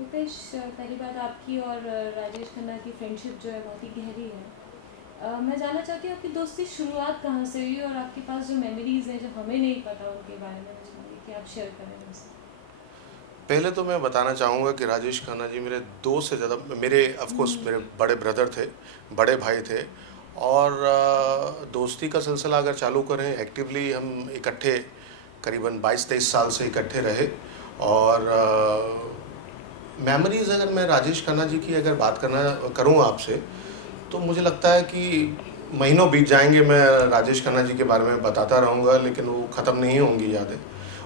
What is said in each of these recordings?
हितेश, पहली बात आपकी और राजेश खन्ना की फ्रेंडशिप जो है बहुत ही गहरी है। मैं जानना चाहती हूँ आपकी दोस्ती शुरुआत कहाँ से हुई और आपके पास जो मेमोरीज हैं जो हमें नहीं पता उनके बारे में, मैं चाहूँगी कि आप शेयर करें हमसे। पहले तो मैं बताना चाहूँगा कि राजेश खन्ना जी मेरे दोस्त से ज़्यादा मेरे ऑफ कोर्स मेरे बड़े ब्रदर थे, बड़े भाई थे। और दोस्ती का सिलसिला अगर चालू करें, एक्टिवली हम इकट्ठे करीबन 22-23 साल से इकट्ठे रहे। और मेमोरीज़ अगर मैं राजेश खन्ना जी की अगर बात करना करूँ आपसे, तो मुझे लगता है कि महीनों बीत जाएंगे, मैं राजेश खन्ना जी के बारे में बताता रहूँगा, लेकिन वो ख़त्म नहीं होंगी यादें।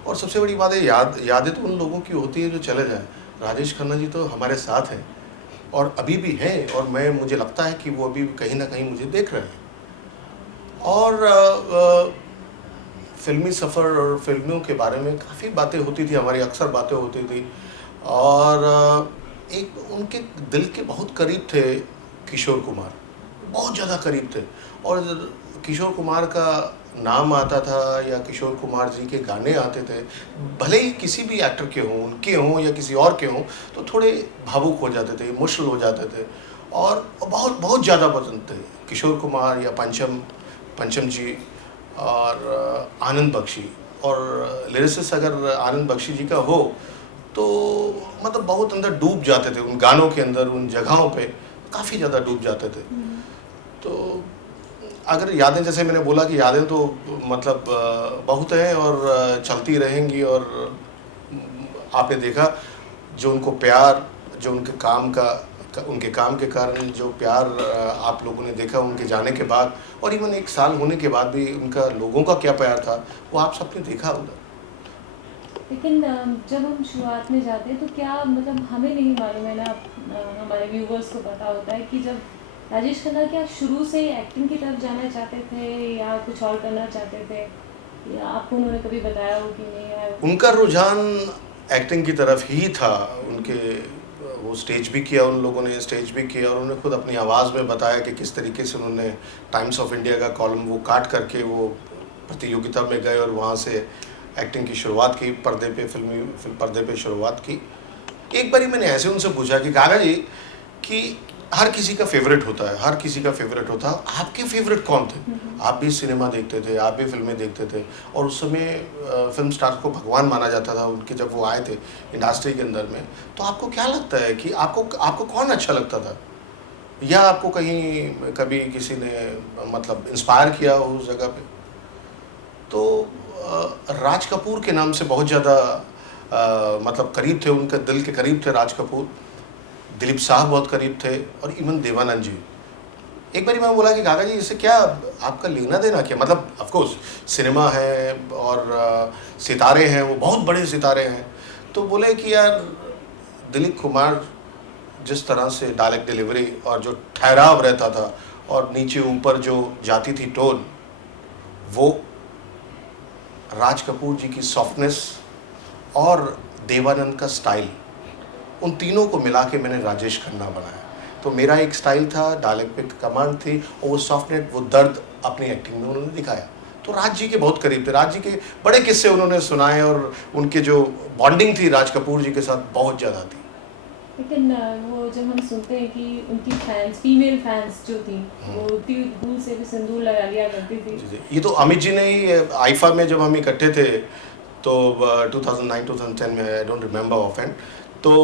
और सबसे बड़ी बात है, यादें तो उन लोगों की होती है जो चले जाएं। राजेश खन्ना जी तो हमारे साथ हैं और अभी भी हैं, और मुझे लगता है कि वो अभी कहीं ना कहीं मुझे देख रहे हैं। और फिल्मी सफ़र और फिल्मों के बारे में काफ़ी बातें होती थी, हमारी अक्सर बातें होती थी। और एक उनके दिल के बहुत करीब थे किशोर कुमार, बहुत ज़्यादा करीब थे। और किशोर कुमार का नाम आता था या किशोर कुमार जी के गाने आते थे, भले ही किसी भी एक्टर के हों, उनके हों या किसी और के हों, तो थोड़े भावुक हो जाते थे, इमोशनल हो जाते थे। और बहुत बहुत ज़्यादा पसंद थे किशोर कुमार या पंचम पंचम जी और आनंद बख्शी। और लिरिसिस्ट अगर आनंद बख्शी जी का हो तो मतलब बहुत अंदर डूब जाते थे उन गानों के अंदर, उन जगहों पे काफ़ी ज़्यादा डूब जाते थे। तो अगर यादें, जैसे मैंने बोला कि यादें तो मतलब बहुत हैं और चलती रहेंगी। और आपने देखा जो उनको प्यार, जो उनके काम के कारण जो प्यार आप लोगों ने देखा उनके जाने के बाद, और इवन 1 साल होने के बाद भी उनका लोगों का क्या प्यार था, वो आप सबने देखा उधर। लेकिन जब हम शुरुआत में जाते हैं तो क्या मतलब हमें नहीं मालूम है ना, हमारे व्यूवर्स को पता होता है कि जब राजेश खन्ना क्या शुरू से ही एक्टिंग की तरफ जाना चाहते थे या कुछ और करना चाहते थे, या आपको उन्होंने कभी बताया हो कि नहीं यार। उनका रुझान एक्टिंग की तरफ ही था। उनके वो स्टेज भी किया, उन लोगों ने स्टेज भी किया, और उन्होंने खुद अपनी आवाज़ में बताया कि किस तरीके से उन्होंने टाइम्स ऑफ इंडिया का कॉलम वो काट करके वो प्रतियोगिता में गए और वहाँ से एक्टिंग की शुरुआत की, पर्दे पे शुरुआत की। एक बारी मैंने ऐसे उनसे पूछा कि काका जी, कि हर किसी का फेवरेट होता है, हर किसी का फेवरेट होता है, आपके फेवरेट कौन थे? आप भी सिनेमा देखते थे, आप भी फिल्में देखते थे, और उस समय फिल्म स्टार को भगवान माना जाता था। उनके जब वो आए थे इंडस्ट्री के अंदर में, तो आपको क्या लगता है कि आपको आपको कौन अच्छा लगता था, या आपको कहीं कभी किसी ने मतलब इंस्पायर किया हो उस जगह पे? तो राज कपूर के नाम से बहुत ज़्यादा मतलब करीब थे, उनके दिल के करीब थे राज कपूर। दिलीप साहब बहुत करीब थे, और इवन देवानंद जी। एक बारी मैं बोला कि काका जी, इससे क्या आपका लेना देना क्या, मतलब ऑफ कोर्स सिनेमा है और सितारे हैं, वो बहुत बड़े सितारे हैं। तो बोले कि यार, दिलीप कुमार जिस तरह से डायलेक्ट डिलीवरी और जो ठहराव रहता था और नीचे ऊपर जो जाती थी टोन, वो राज कपूर जी की सॉफ्टनेस और देवानंद का स्टाइल, उन तीनों को मिला के मैंने राजेश खन्ना बनाया। तो मेरा एक स्टाइल था, डायलेक्ट पे कमांड थी, और वो सॉफ्टनेस, वो दर्द अपनी एक्टिंग में उन्होंने दिखाया। तो राज जी के बहुत करीब थे, राज जी के बड़े किस्से उन्होंने सुनाए, और उनके जो बॉन्डिंग थी राज कपूर जी के साथ बहुत ज़्यादा थी। लेकिन वो जब हम सुनते हैं कि उनकी फैंस, फीमेल फैंस जो थी, वो उतनी दूर से भी सिंदूर लगा लिया करती थी। जी जी, ये तो अमित जी ने ही आईफा में जब हम इकट्ठे थे, तो 2009-2010 में, I don't remember of and, तो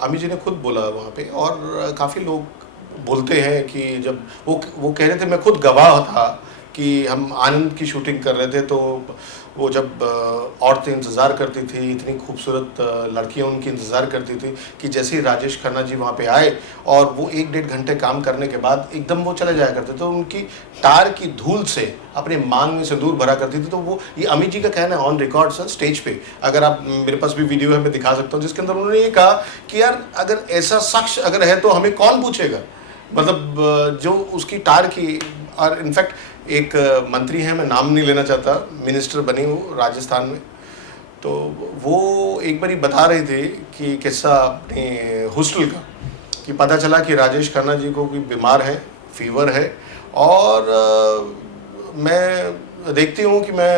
अमित जी ने खुद बोला वहाँ पे, और काफ़ी लोग बोलते हैं कि जब वो कह रहे थे, मैं खुद गवाह था कि हम आनंद की शूटिंग कर रहे थे, तो वो जब औरतें इंतज़ार करती थी, इतनी खूबसूरत लड़कियां उनकी इंतज़ार करती थी, कि जैसे ही राजेश खन्ना जी वहाँ पे आए और वो 1-1.5 घंटे काम करने के बाद एकदम वो चले जाया करते, तो उनकी टार की धूल से अपने मांग में सिंदूर भरा करती थी। तो वो, ये अमित जी का कहना है ऑन रिकॉर्ड सर, स्टेज पे, अगर आप, मेरे पास भी वीडियो है, मैं दिखा सकता हूँ, जिसके अंदर उन्होंने ये कहा कि यार, अगर ऐसा शख्स अगर है तो हमें कौन पूछेगा, मतलब जो उसकी टार की। और इनफैक्ट एक मंत्री हैं, मैं नाम नहीं लेना चाहता, मिनिस्टर बनी वो राजस्थान में, तो वो एक बारी बता रहे थे कि किस्सा अपने हॉस्टल का, कि पता चला कि राजेश खन्ना जी को कोई बीमार है, फीवर है, और मैं देखती हूँ कि मैं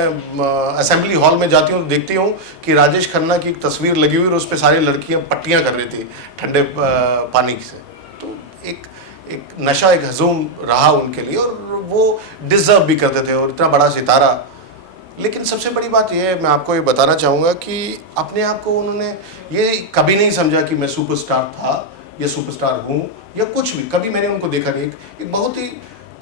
असेंबली हॉल में जाती हूँ तो देखती हूँ कि राजेश खन्ना की एक तस्वीर लगी हुई और उस पर सारी लड़कियाँ पट्टियाँ कर रही थी ठंडे पानी से। तो एक एक नशा, एक हजूम रहा उनके लिए और वो डिजर्व भी करते थे, और इतना बड़ा सितारा। लेकिन सबसे बड़ी बात यह है, मैं आपको ये बताना चाहूँगा कि अपने आप को उन्होंने ये कभी नहीं समझा कि मैं सुपरस्टार था या सुपरस्टार हूँ या कुछ भी। कभी मैंने उनको देखा नहीं। एक बहुत ही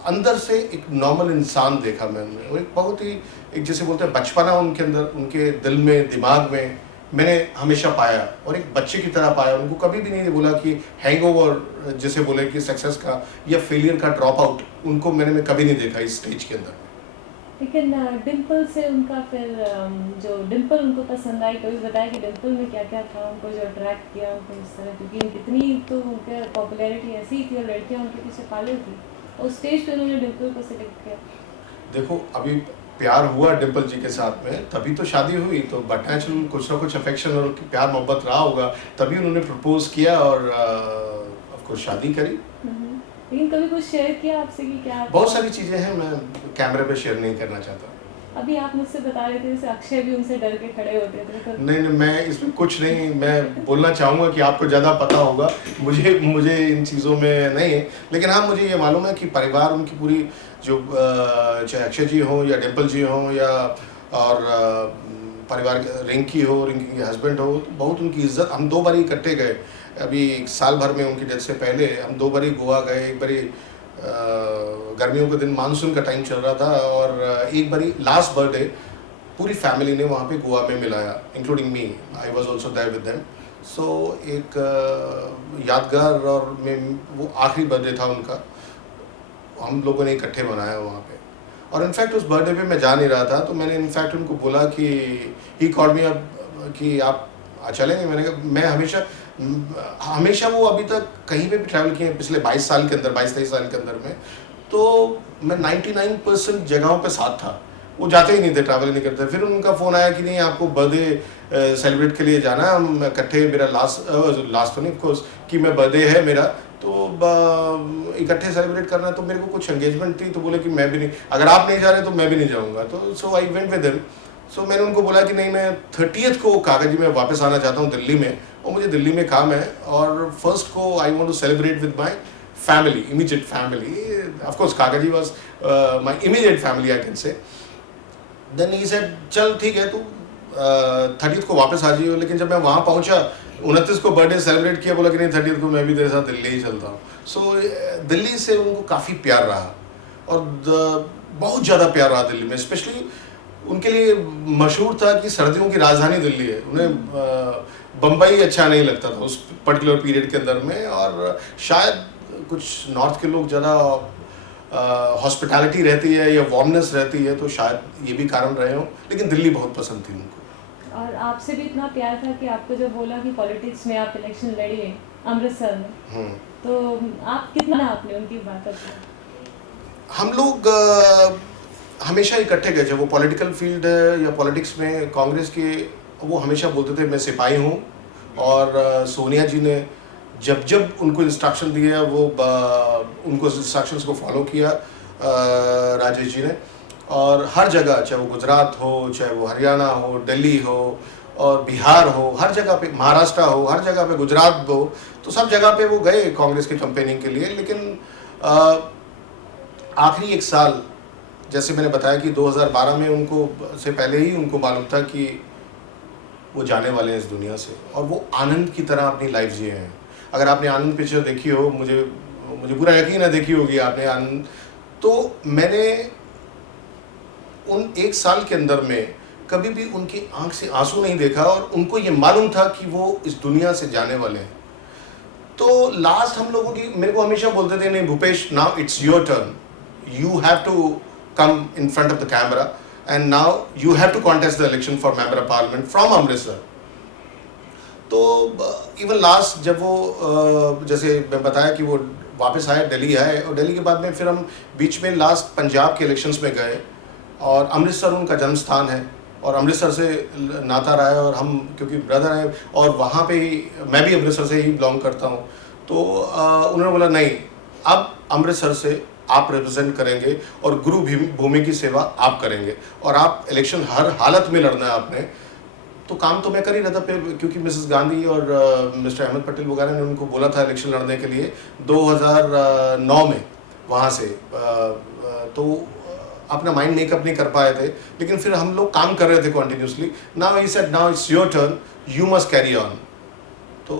अंदर से एक नॉर्मल इंसान देखा मैंने, और एक बहुत ही एक जैसे बोलते हैं बचपना उनके अंदर, उनके दिल में, दिमाग में मैंने हमेशा पाया, और एक बच्चे की तरह पाया। उनको कभी भी नहीं बोला कि हैंगओवर जैसे बोले कि सक्सेस का या फेलियर का ड्रॉप आउट, उनको मैंने कभी नहीं देखा इस स्टेज के अंदर। लेकिन डिम्पल से उनका फिर जो डिम्पल उनको पसंद आई, कभी बताया कि डिम्पल में क्या क्या था उनको जो अट्रैक्ट किया उनको इस तरह, क्योंकि कितनी तो उनके पॉपुलैरिटी ऐसी थी और लड़कियां उनके पीछे पाले थी, और स्टेज पे उन्होंने डिम्पल को सिलेक्ट किया। देखो, अभी प्यार हुआ डिम्पल जी के साथ में, तभी तो शादी हुई, तो बट नेचुरल कुछ ना कुछ अफेक्शन और प्यार मोहब्बत रहा होगा, तभी उन्होंने प्रपोज किया और ऑफ कोर्स शादी करी। लेकिन कभी कुछ शेयर किया आपसे कि क्या? बहुत सारी चीज़ें हैं, मैं कैमरे पे शेयर नहीं करना चाहता। अभी आप मुझसे बता रहे थे जैसे अक्षय भी उनसे डर के खड़े होते थे, तो नहीं, मैं इसमें कुछ नहीं, मैं बोलना चाहूँगा कि आपको ज़्यादा पता होगा, मुझे इन चीज़ों में नहीं है। लेकिन हाँ, मुझे ये मालूम है कि परिवार उनकी पूरी जो चाहे अक्षय जी हों या डिम्पल जी हों या और परिवार रिंकी हो, रिंकी के हस्बैंड हो, तो बहुत उनकी इज्जत। हम 2 बार इकट्ठे गए, अभी साल भर में उनकी डेथ से पहले हम 2 बारी गोवा गए। एक बारी गर्मियों के दिन मानसून का टाइम चल रहा था, और एक बारी लास्ट बर्थडे पूरी फैमिली ने वहाँ पे गोवा में मिलाया, including me, I was also there with them. So एक यादगार, और में वो आखिरी बर्थडे था उनका, हम लोगों ने इकट्ठे मनाया वहाँ पे। और इनफैक्ट उस बर्थडे पे मैं जा नहीं रहा था, तो मैंने इनफैक्ट उनको बोला कि ही कॉल्ड मी अप कि आप चलेंगे। मैंने कहा, मैं हमेशा वो अभी तक कहीं पे भी ट्रैवल किए पिछले 22 साल के अंदर, 22-23 साल के अंदर में, तो मैं 99% जगहों पे साथ था। वो जाते ही नहीं थे, ट्रैवल नहीं करते। फिर उनका फ़ोन आया कि नहीं, आपको बर्थडे सेलिब्रेट के लिए जाना है, हम इकट्ठे, मेरा लास्ट तो नहीं ऑफकोर्स कि मैं बर्थडे है मेरा, तो इकट्ठे सेलिब्रेट करना। तो मेरे को कुछ एंगेजमेंट थी, तो बोले कि मैं भी नहीं, अगर आप नहीं जा रहे तो मैं भी नहीं जाऊँगा। तो सो आई वेंट विद हिम। सो मैंने उनको बोला कि नहीं, मैं 30th को कागजी में वापस आना चाहता हूँ दिल्ली में, और मुझे दिल्ली में काम है, और फर्स्ट को I want to celebrate with my family, immediate family. Of course कागजी was my immediate family, I can say. Then he said चल ठीक है, तू 30th को वापस आ जाइए। लेकिन जब मैं वहाँ पहुँचा, 29 को बर्थडे सेलिब्रेट किया, बोला कि नहीं 30th को मैं भी तेरे साथ दिल्ली ही चलता हूँ। सो दिल्ली से उनको काफ़ी प्यार रहा, और बहुत ज़्यादा प्यार रहा दिल्ली में। स्पेशली उनके लिए मशहूर था कि सर्दियों की राजधानी दिल्ली है, उन्हें बम्बई अच्छा नहीं लगता था उस पर्टिकुलर पीरियड के अंदर में। और शायद कुछ नॉर्थ के लोग ज़्यादा हॉस्पिटैलिटी रहती है या वार्मनेस रहती है, तो शायद ये भी कारण रहे हों, लेकिन दिल्ली बहुत पसंद थी उनको। और आपसे भी इतना प्यार था कि आपको जब बोला कि पॉलिटिक्स में आप इलेक्शन लड़िए अमृतसर में, तो आप कितना आपने उनकी बात की? हम लोग हमेशा इकट्ठे गए, जब वो पॉलिटिकल फील्ड या पॉलिटिक्स में कांग्रेस के, वो हमेशा बोलते थे मैं सिपाही हूँ। और सोनिया जी ने जब जब उनको इंस्ट्रक्शन दिया, वो उनको इंस्ट्रक्शंस को फॉलो किया राजेश जी ने। और हर जगह, चाहे वो गुजरात हो, चाहे वो हरियाणा हो, दिल्ली हो और बिहार हो, हर जगह पे, महाराष्ट्र हो, हर जगह पे, गुजरात हो, तो सब जगह पे वो गए कांग्रेस की कैंपेनिंग के लिए। लेकिन आखिरी 1 साल, जैसे मैंने बताया कि 2012 में उनको से पहले ही उनको मालूम था कि वो जाने वाले हैं इस दुनिया से, और वो आनंद की तरह अपनी लाइफ जिए हैं। अगर आपने आनंद पिक्चर देखी हो, मुझे पूरा यकीन है देखी होगी आपने आनंद, तो मैंने उन 1 साल के अंदर में कभी भी उनकी आंख से आंसू नहीं देखा, और उनको ये मालूम था कि वो इस दुनिया से जाने वाले हैं। तो लास्ट हम लोगों की, मेरे को हमेशा बोलते थे, नहीं Bhupesh, now it's your turn, you have to come in front of the camera and now you have to contest the election for member of parliament from Amritsar. तो इवन लास्ट जब वो जैसे मैं बताया कि वो वापस आए, दिल्ली आए, और दिल्ली के बाद में फिर हम बीच में लास्ट पंजाब के इलेक्शंस में गए, और अमृतसर उनका जन्म स्थान है, और अमृतसर से नाता रहा है, और हम क्योंकि ब्रदर हैं, और वहाँ पे ही मैं भी अमृतसर से ही बिलोंग करता हूँ। तो उन्होंने बोला नहीं, अब अमृतसर से आप रिप्रेजेंट करेंगे और गुरु भूमि की सेवा आप करेंगे और आप इलेक्शन हर हालत में लड़ना है आपने, तो काम तो मैं कर ही रहा था क्योंकि मिसेस गांधी और मिस्टर अहमद पटेल वगैरह ने उनको बोला था इलेक्शन लड़ने के लिए 2009 में वहाँ से, तो अपना माइंड मेकअप नहीं कर पाए थे, लेकिन फिर हम लोग काम कर रहे थे continuously. Now he said now it's your turn, you must carry on. तो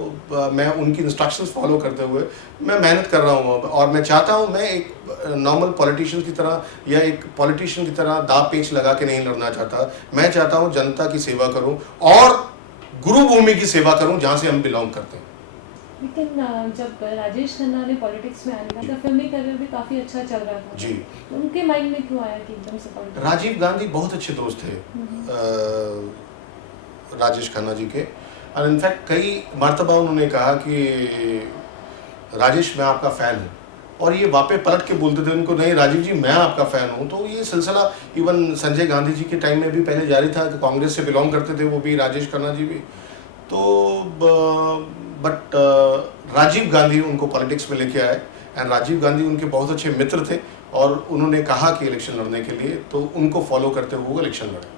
मैं उनकी इंस्ट्रक्शंस फॉलो करते हुए मैं मेहनत कर रहा हूँ और मैं चाहता हूँ मैं एक नॉर्मल पॉलिटिशियन की तरह या एक पॉलिटिशियन की तरह दाव पेच लगा के नहीं लड़ना चाहता। मैं चाहता हूँ जनता की सेवा करूँ और गुरु भूमि की सेवा करूँ जहाँ से हम बिलोंग करते हैं। लेकिन जब राजेश खन्ना ने पॉलिटिक्स में आने का फिल्मी करियर भी काफी अच्छा चल रहा था जी, तो उनके माइंड में क्यों आया कि एकदम से पॉलिटिक्स? राजीव गांधी बहुत अच्छे दोस्त थे राजेश खन्ना जी के, और इनफैक्ट कई मर्तबा उन्होंने कहा कि राजेश मैं आपका फ़ैन हूँ, और ये वापे पलट के बोलते थे उनको, नहीं राजीव जी मैं आपका फ़ैन हूँ। तो ये सिलसिला इवन संजय गांधी जी के टाइम में भी पहले जारी था कि कांग्रेस से बिलोंग करते थे वो भी, राजेश खन्ना जी भी। तो बट राजीव गांधी उनको पॉलिटिक्स में लेके आए एंड राजीव गांधी उनके बहुत अच्छे मित्र थे और उन्होंने कहा कि इलेक्शन लड़ने के लिए, तो उनको फॉलो करते हुए वो इलेक्शन लड़े।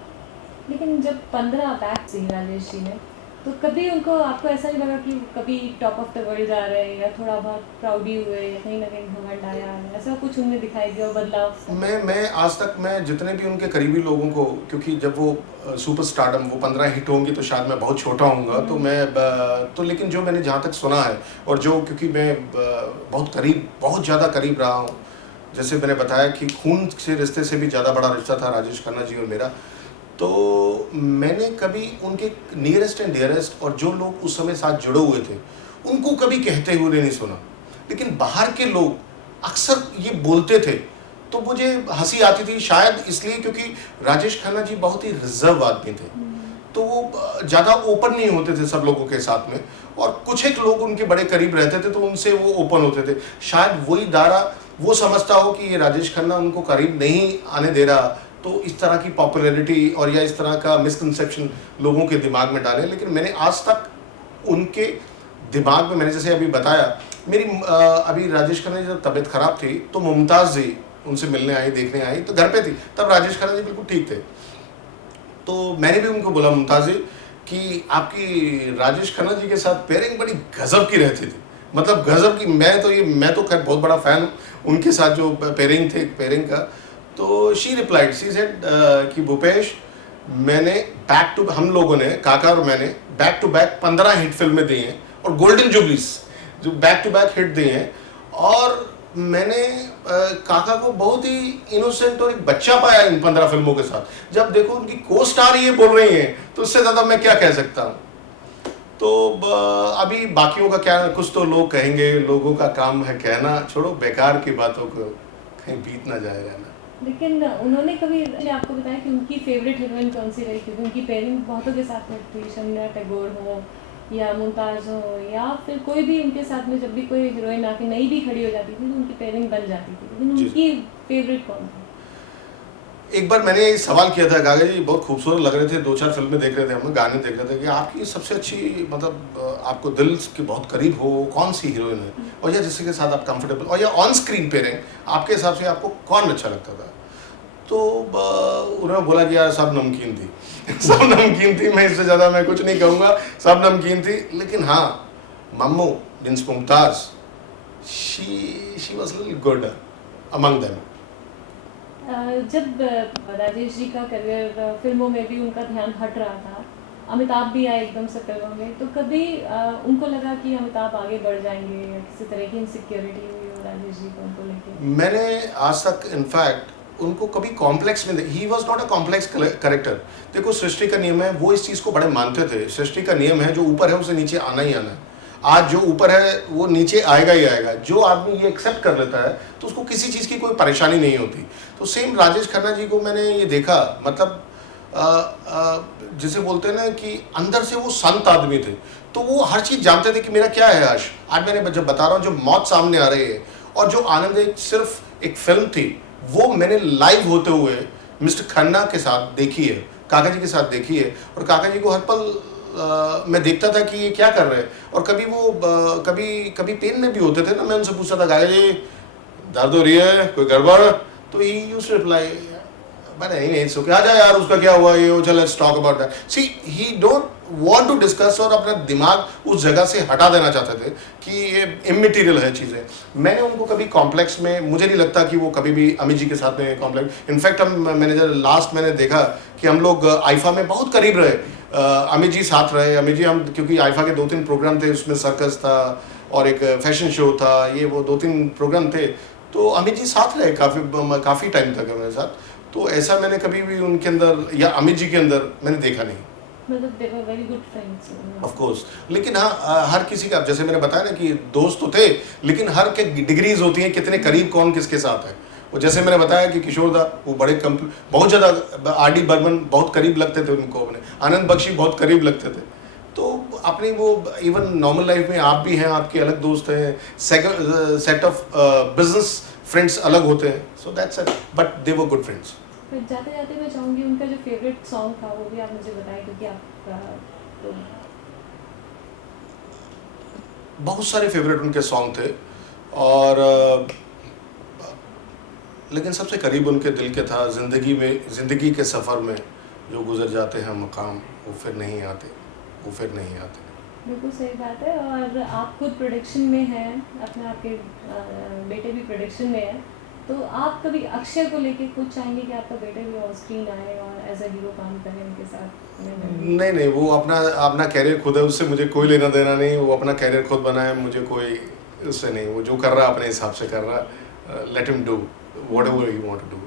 लेकिन जब 15 बैक्स दी राजेश जी ने, तो कभी उनको आपको ऐसा नहीं लगा कि कभी टॉप ऑफ द वर्ल्ड जा रहे हैं या थोड़ा बहुत प्राउडी हुए या कहीं ना कहीं घमंड आया, ऐसा कुछ उनमें दिखाई दिया बदलाव? मैं आज तक मैं जितने भी उनके करीबी लोगों को, क्योंकि जब वो सुपर स्टारडम वो 15 हिट होंगी तो शायद मैं बहुत छोटा होऊंगा, तो मैं तो लेकिन जो मैंने जहाँ तक सुना है और जो, क्योंकि मैं बहुत करीब, बहुत ज़्यादा करीब रहा हूँ, जैसे मैंने बताया कि खून से रिश्ते से भी ज़्यादा बड़ा रिश्ता था राजेश खन्ना जी और मेरा, तो मैंने कभी उनके नियरेस्ट एंड डियरेस्ट और जो लोग उस समय साथ जुड़े हुए थे उनको कभी कहते हुए नहीं सुना, लेकिन बाहर के लोग अक्सर ये बोलते थे तो मुझे हंसी आती थी, शायद इसलिए क्योंकि राजेश खन्ना जी बहुत ही रिजर्व आदमी थे, तो वो ज़्यादा ओपन नहीं होते थे सब लोगों के साथ में, और कुछ एक लोग उनके बड़े करीब रहते थे तो उनसे वो ओपन होते थे। शायद वही दायरा वो समझता हो कि ये राजेश खन्ना उनको करीब नहीं आने दे रहा, तो इस तरह की पॉपुलैरिटी और या इस तरह का मिसकंसेप्शन लोगों के दिमाग में डाले। लेकिन मैंने आज तक उनके दिमाग में, मैंने जैसे अभी बताया, मेरी अभी राजेश खन्ना जी जब तबीयत खराब थी तो मुमताज़ जी उनसे मिलने आई, देखने आई, तो घर पे थी, तब राजेश खन्ना जी बिल्कुल ठीक थे। तो मैंने भी उनको बोला, मुमताज़ जी कि आपकी राजेश खन्ना जी के साथ पेयरिंग बड़ी गजब की रहती थी, मतलब गजब की। मैं तो खैर बहुत बड़ा फ़ैन हूँ उनके साथ जो पेयरिंग का। तो शी रिप्लाइड, शी सेड कि भूपेश, हम लोगों ने, काका और मैंने बैक टू बैक 15 हिट फिल्में दी हैं और गोल्डन जुबलीज जो बैक टू बैक हिट दी हैं, और मैंने काका को बहुत ही इनोसेंट और एक बच्चा पाया इन 15 फिल्मों के साथ। जब देखो उनकी को स्टार ये बोल रही हैं तो उससे ज़्यादा मैं क्या कह सकता हूँ। तो अभी बाकियों का क्या, कुछ तो लोग कहेंगे, लोगों का काम है कहना, छोड़ो बेकार की बातों को, कहीं बीत ना जाए रहना। लेकिन उन्होंने कभी आपको बताया कि उनकी फेवरेट हीरोइन कौन सी रही? क्योंकि उनकी पेयरिंग बहुतों के साथ में थी, शम्या टैगोर हो या मुमताज़ हो या फिर कोई भी उनके साथ में, जब भी कोई हीरोइन आके नई भी खड़ी हो जाती थी तो उनकी पेयरिंग बन जाती थी, लेकिन उनकी फेवरेट कौन थी? एक बार मैंने ये सवाल किया था, काका जी बहुत खूबसूरत लग रहे थे, 2-4 फिल्में देख रहे थे, हम गाने देख रहे थे, कि आपकी सबसे अच्छी, मतलब आपको दिल के बहुत करीब हो कौन सी हीरोइन है, और या जिसके साथ आप कंफर्टेबल, और या ऑन स्क्रीन पेयरिंग आपके हिसाब से आपको कौन अच्छा लगता था? तो उन्होंने बोला कि यार सब नमकीन थी सब नमकीन थी, मैं इससे ज़्यादा मैं कुछ नहीं कहूँगा, सब नमकीन थी। लेकिन हाँ, Mammu means Mumtaz, she was little good among them. जब राजेश जी का करियर फिल्मों में भी उनका ध्यान हट रहा था, अमिताभ भी आए एकदम से फिल्मों में, तो कभी उनको लगा कि अमिताभ आगे बढ़ जाएंगे या किसी तरह की इनसिक्योरिटी हुई हो राजेश जी को उनको लेके? मैंने आज तक इनफैक्ट उनको कभी कॉम्प्लेक्स में, he was not a complex character. देखो सृष्टि का नियम है, वो इस चीज़ को बड़े मानते थे, सृष्टि का नियम है जो ऊपर है उसे नीचे आना ही आना है। आज जो ऊपर है वो नीचे आएगा ही आएगा। जो आदमी ये एक्सेप्ट कर लेता है तो उसको किसी चीज़ की कोई परेशानी नहीं होती। तो सेम राजेश खन्ना जी को मैंने ये देखा, मतलब जिसे बोलते हैं ना कि अंदर से वो संत आदमी थे, तो वो हर चीज़ जानते थे कि मेरा क्या है। आज मैंने जब बता रहा हूँ, जो मौत सामने आ रही है और जो आनंद सिर्फ एक फिल्म थी, वो मैंने लाइव होते हुए मिस्टर खन्ना के साथ देखी है, काका जी के साथ देखी है, और काका जी को हर पल मैं देखता था कि ये क्या कर रहे हैं। और कभी वो कभी पेन में भी होते थे ना, मैं उनसे पूछता था, काका जी दर्द हो रही है, कोई गड़बड़? तो ही यूज्ड टू रिप्लाई, नहीं इट्स ओके, आजा यार, उसका क्या हुआ, ये हो, चल let's talk about that. See he don't want to discuss, और अपना दिमाग उस जगह से हटा देना चाहते थे कि ये इमटेरियल है चीज़ें। मैंने उनको कभी कॉम्प्लेक्स में, मुझे नहीं लगता कि वो कभी भी अमित जी के साथ में कॉम्प्लेक्स, इनफैक्ट हम मैनेजर लास्ट मैंने देखा कि हम लोग आईफा में बहुत करीब रहे, अमित जी साथ रहे। अमित जी हम, क्योंकि आईफा के 2-3 प्रोग्राम थे, उसमें सर्कस था और एक फैशन शो था, ये वो 2-3 प्रोग्राम थे, तो अमित जी साथ रहे काफ़ी टाइम तक मेरे साथ। तो ऐसा मैंने कभी भी उनके अंदर या अमित जी के अंदर मैंने देखा नहीं। मतलब they were very good friends. Of course, लेकिन हाँ, हर किसी का, जैसे मैंने बताया ना कि दोस्त तो थे, लेकिन हर के डिग्रीज होती हैं, कितने करीब कौन किसके साथ है। वो जैसे मैंने बताया कि किशोर दा वो बड़े बहुत ज़्यादा, आर.डी. बर्मन बहुत करीब लगते थे उनको, अपने आनंद बख्शी बहुत करीब लगते थे। तो अपनी वो इवन नॉर्मल लाइफ में आप भी हैं, आपके अलग दोस्त हैं, सेट ऑफ बिजनेस फ्रेंड्स अलग होते हैं, so that's it, but they were good friends. फिर जाते जाते मैं चाहूँगी उनका जो फेवरेट सॉन्ग था वो भी आप मुझे बताएं, क्योंकि आप तो बहुत सारे फेवरेट उनके सॉन्ग थे, और लेकिन सबसे करीब उनके दिल के था, ज़िंदगी के सफ़र में जो गुजर जाते हैं मकाम, वो फिर नहीं आते, वो फिर नहीं आते। बिल्कुल सही बात है। और आप खुद प्रोडक्शन में हैं, अपने आपके बेटे भी प्रोडक्शन में है, तो आप कभी अक्षय को लेके खुद चाहेंगे कि आपका बेटा भी ऑन स्क्रीन आए और एज अ हीरो काम करें उनके साथ? नहीं, वो अपना कैरियर खुद है, उससे मुझे कोई लेना देना नहीं। वो अपना कैरियर खुद बनाए, मुझे कोई उससे नहीं। वो जो कर रहा है अपने हिसाब से कर रहा है, let him do whatever he want to do.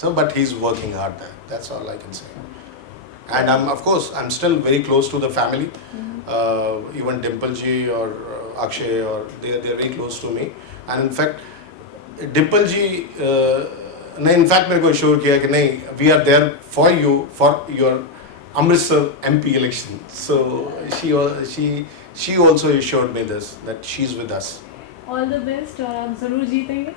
So, but he's working hard there. That's all I can say. And of course, I'm still very close to the family. Even Dimple ji or Akshay, or they're very close to me. And in fact, Dimple ji ने in fact मेरे को assure किया कि नहीं, we are there for you for your Amritsar MP election. So she also assured me this, that she's with us. All the best, और आप ज़रूर जीतेंगे।